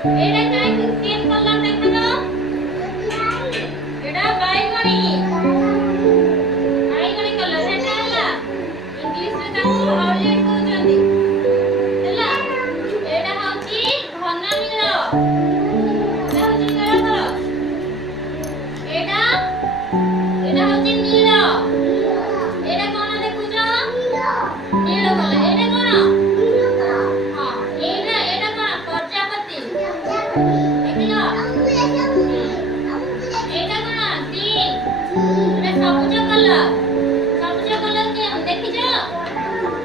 এটা কাই কেন করলাম দেখো তো এটা বাইগণি বাইଗଣି କଲର ଏଟା ହେଲା ଇଂଲିଶ ରେ ତାକୁ ଭାୟୋଲେଟ କହୁଛନ୍ତି ହେଲା ଏଟା ହଉଛି ଘନ ନୀଳ ଏଟା ହଉଛି ନୀଳ କଲର ଏଟା ଏଟା ହଉଛି ନୀଳ ଏଟା କଣ ଦେଖୁଛ ନୀଳ କଲର ଏଟା କଣ ହଁ ଏଟା ଏଟା କଣ ପ୍ରଜାପତି ଦେଖିଲ ଏଟା କଣ ଗ୍ରୀନ ଏଟା ସବୁଜ କଲର কে দেখিছ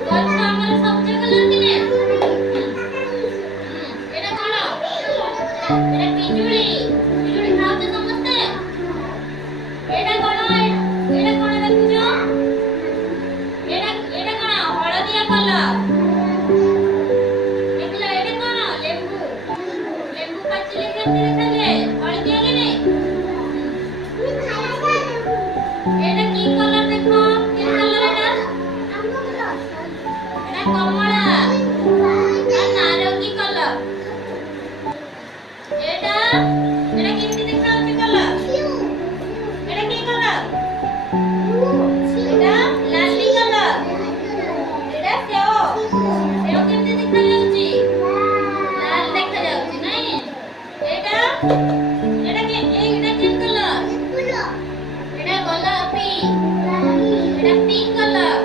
গছ আমার সবুজ কলর কিনে এটা কোন এটা পিজুড়ি পিজুড়ি খাওছ সমস্তে এটা কোন দেখুছ এটা কোন হলদিয়া কলর দেখলা এটা কোন লেম্বু লেম্বু পাচিলে কেমনে দেখালে হলদিয়া কিনে এটা কি কলর দেখো কি কলর এটা এটা কমলা আর নারঙ্গী কলর এটা এটা কেমনে দেখাচ্ছে কলর এটা কি কলর এটা লালি কলর এটা সেও সেও কেমনে দেখা যাচ্ছে লাল দেখা যাচ্ছে নাই এটা এটা কি এইটা কি কলর এটা গোলাপি এটা পিঙ্ক কলর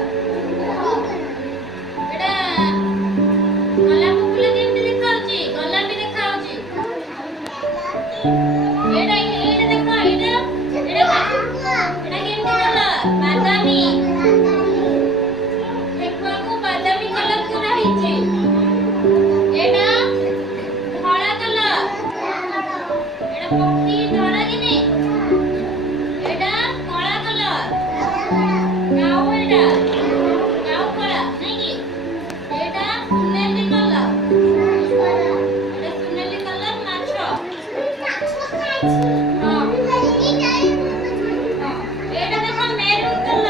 এটা গোলাপ ফুল কেমনে দেখাଉଛି গোলাপি দেখাଉଛି এটা এটা ଦେଖ ଏଟା କେମିତି କଲର ବାଦାମୀ ଦେଖିବାକୁ ବାଦାମୀ କଲର ପୁରା ହେଇଛି ଏଟା ଧଳା କଲର ଏଟା ପକ୍ଷୀ ଧଳା କିନି ଏଟା କଳା କଲର ଗାଉ ଏଟା ଗାଉ କଳା ନାଇଁ କି ଏଟା ସୁନେଲି କଲର ଏଟା ସୁନେଲି କଲର ମାଛ ହଁ ଏଟା ଦେଖ ମେରୁନ କଲର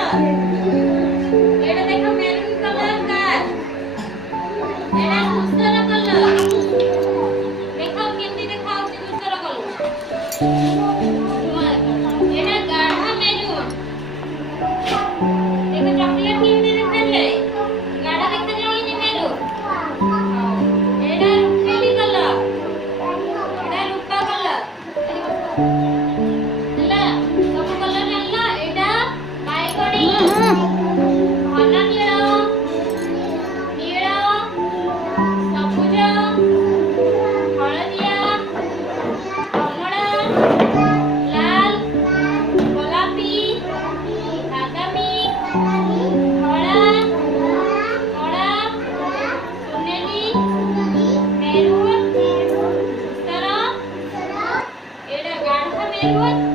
ଏଟା ଦେଖ ମେରୁନ କଲର କାର ଏଟା ଧୂସର କଲର ଦେଖ କେମିତି ଦେଖାଉଛି ଧୂସର କଲର ଏଟା ଗାଢ ମେରୁନ ଦେଖ ଚକଲେଟ କେମିତି ଦେଖାଯାଏ ଗାଢ ଦେଖାଯାଉନି ମେରୁନ ଏଟା ରୁପେଲି କଲର ଏଟା ରୂପା କଲର ହେଲା ସବୁ କଲର ହେଲା ଏଟା ବାଇଗଣି ଘନ ନୀଳ ନୀଳ ସବୁଜ ହଳଦିଆ କମଳା ଲାଲ ଗୋଲାପି ବାଦାମୀ ଧଳା କଳା ସୁନେଲି ମେରୁନ ଧୂସର ଏଟା ଗାଢ ମେରୁନ